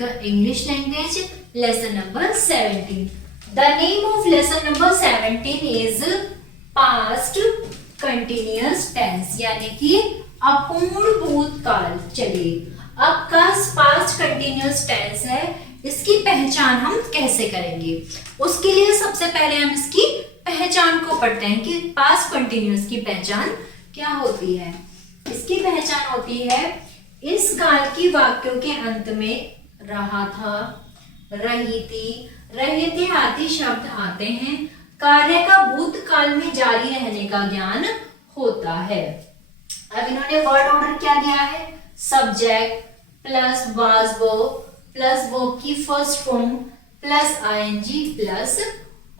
English language lesson number 17. The name of lesson number 17 is past continuous tense यानी कि अपूर्ण भूतकाल। चलिए अब का पास्ट कंटिन्यूस टेंस है, इसकी पहचान हम कैसे करेंगे? उसके लिए सबसे पहले हम इसकी पहचान को पढ़ते हैं कि पास्ट कंटिन्यूस की पहचान क्या होती है। इसकी पहचान होती है इस काल की वाक्यों के अंत में रहा था, रही थी, रहे थे आदि शब्द आते हैं। कार्य का भूतकाल में जारी रहने का ज्ञान होता है। अब इन्होंने वर्ड ऑर्डर क्या दिया है? Subject plus was verb plus verb की first form plus ING plus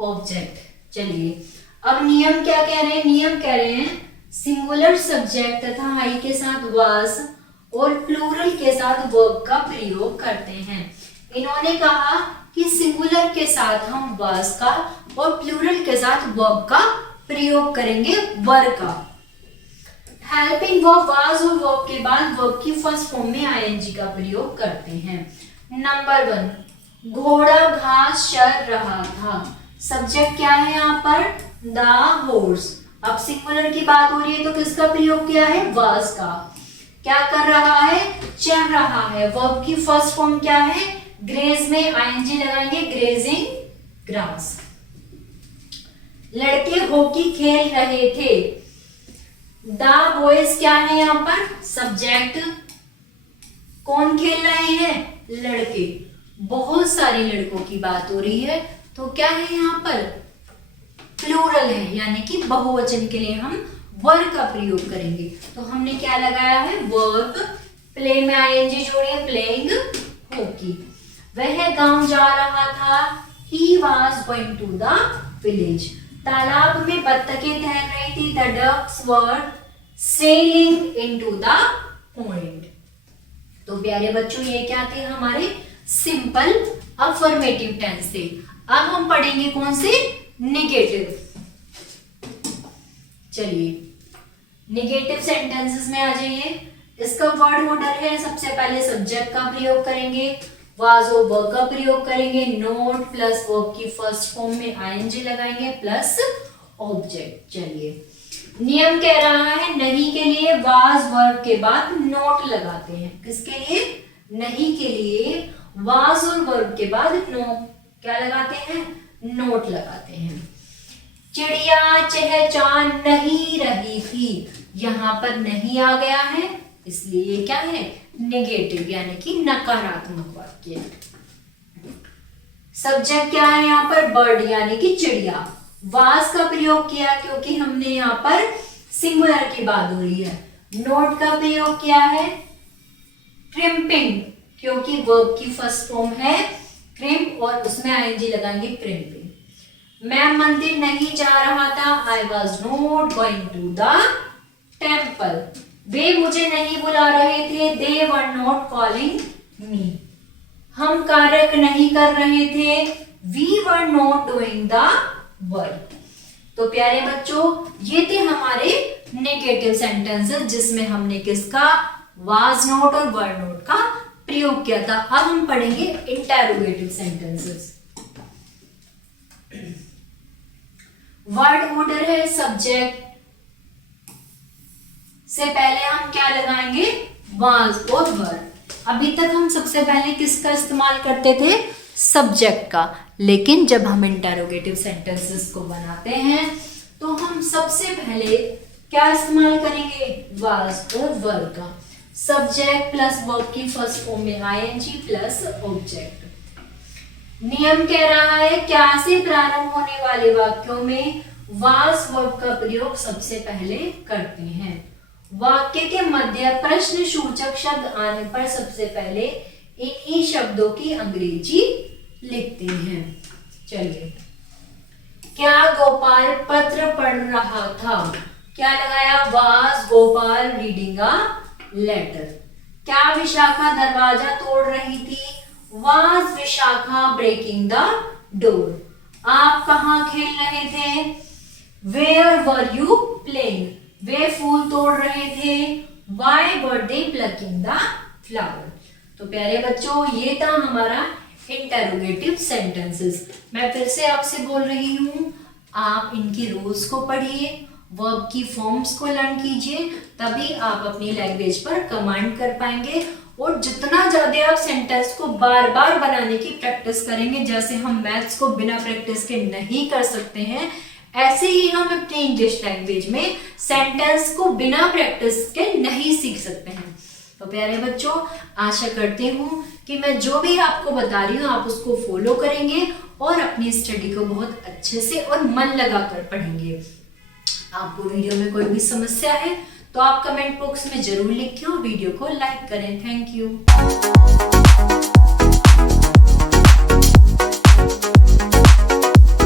object. चलिए अब नियम क्या कह रहे हैं? नियम कह रहे हैं सिंगुलर सब्जेक्ट तथा आई के साथ वाज और प्लूरल के साथ वर्ब का प्रयोग करते हैं। इन्होंने कहा कि सिंगुलर के साथ हम वाज का और प्लूरल के साथ वर्ब का प्रयोग करेंगे, वर का। हेल्पिंग वर्ब वाज और वर्ब के बाद वर्ब की फर्स्ट फॉर्म में आईएनजी का प्रयोग करते हैं। नंबर 1, घोड़ा घास चर रहा था। सब्जेक्ट क्या है यहाँ पर? The horse. अब सिंगुलर की बात हो रही है तो किसका प्रयोग किया है? वाज का। क्या कर रहा है? चर रहा है। वर्ब की फर्स्ट फॉर्म क्या है? ग्रेज में आईएनजी लगाएंगे, ग्रेजिंग ग्रास। लड़के हॉकी खेल रहे थे। द बॉयज क्या है यहाँ पर? सब्जेक्ट। कौन खेल रहे हैं? लड़के। बहुत सारे लड़कों की बात हो रही है तो क्या है यहाँ पर? प्लूरल है यानी कि बहुवचन के लिए हम वर का प्रयोग करेंगे। तो हमने क्या लगाया है? वर्ब। प्ले में आईएनजी जोड़िए, प्लेइंग हॉकी। वह गांव जा रहा था। He was going to the village. तालाब में बत्तखें तैर रही थी। The ducks were sailing into the pond. तो प्यारे बच्चों ये क्या थे? हमारे सिंपल अफर्मेटिव टेंस थे। अब हम पढ़ेंगे कौन से? नेगेटिव। चलिए नेगेटिव सेंटेंसेस में आ जाइए। इसका वर्ड ऑर्डर है, सबसे पहले सब्जेक्ट का प्रयोग करेंगे, वाज और वर्ब का प्रयोग करेंगे, नोट प्लस वर्ब की फर्स्ट फॉर्म में आईएनजी लगाएंगे प्लस ऑब्जेक्ट। चलिए नियम कह रहा है नहीं के लिए वाज वर्ब के बाद नोट लगाते हैं। किसके लिए? नहीं के लिए वाज और वर्ब के बाद क्या लगाते हैं? नोट लगाते हैं। चिड़िया चहचहा नहीं रही थी। यहां पर नहीं आ गया है इसलिए ये क्या है? नेगेटिव यानी कि नकारात्मक वाक्य। सब्जेक्ट क्या है यहाँ पर? बर्ड यानी कि चिड़िया। वाज का प्रयोग किया क्योंकि हमने यहाँ पर सिंगुलर की बात हो रही है। नोट का प्रयोग किया है क्रिम्पिंग क्योंकि वर्ब की फर्स्ट फॉर्म है क्रिम्प और उसमें आईएनजी लगाएंगे, क्रिम्पिंग। मैं मंदिर नहीं जा रहा था। I was not going to the temple. वे मुझे नहीं बुला रहे थे। They were not calling me. हम कार्य नहीं कर रहे थे। We were not doing the work. तो प्यारे बच्चों ये थे हमारे नेगेटिव सेंटेंसेस जिसमें हमने किसका? वाज नोट और वर नोट का प्रयोग किया था। अब हम पढ़ेंगे इंटेरोगेटिव सेंटेंसेस। वर्ड ऑर्डर है सब्जेक्ट से पहले हम क्या लगाएंगे? वाज और वर। अभी तक हम सबसे पहले किसका इस्तेमाल करते थे? सब्जेक्ट का। लेकिन जब हम इंटेरोगेटिव सेंटेंसेस को बनाते हैं तो हम सबसे पहले क्या इस्तेमाल करेंगे? वाज और वर का। सब्जेक्ट प्लस वर्ब की फर्स्ट फॉर्म में आईएनजी प्लस ऑब्जेक्ट। नियम कह रहा है क्या से प्रारंभ होने वाले वाक्यों में वाज वर्ब का प्रयोग सबसे पहले करते हैं। वाक्य के मध्य प्रश्न सूचक शब्द आने पर सबसे पहले इन्हीं शब्दों की अंग्रेजी लिखते हैं। चलिए क्या गोपाल पत्र पढ़ रहा था? क्या लगाया? Was Gopal reading a letter. क्या विशाखा दरवाजा तोड़ रही थी? Was Vishakha breaking the door. आप कहाँ खेल रहे थे? Where were you playing? वे फूल तोड़ रहे थे। Why were they plucking the flower. तो प्यारे बच्चों, ये था हमारा इंटरोगेटिव सेंटेंसेस। मैं फिर से आपसे बोल रही हूँ, आप इनकी रूल्स को पढ़िए, वर्ब की फॉर्म्स को लर्न कीजिए, तभी आप अपनी लैंग्वेज पर कमांड कर पाएंगे। और जितना ज्यादा आप सेंटेंस को बार बार बनाने की प्रैक्टिस करेंगे, जैसे हम मैथ्स को बिना प्रैक्टिस के नहीं कर सकते हैं, ऐसे ही हम अपनी इंग्लिश लैंग्वेज में सेंटेंस को बिना प्रैक्टिस के नहीं सीख सकते हैं। तो प्यारे बच्चों, आशा करती हूँ कि मैं जो भी आपको बता रही हूँ आप उसको फॉलो करेंगे और अपनी स्टडी को बहुत अच्छे से और मन लगाकर पढ़ेंगे। आपको वीडियो में कोई भी समस्या है तो आप कमेंट बॉक्स में जरूर लिखें और वीडियो को लाइक करें। Thank you.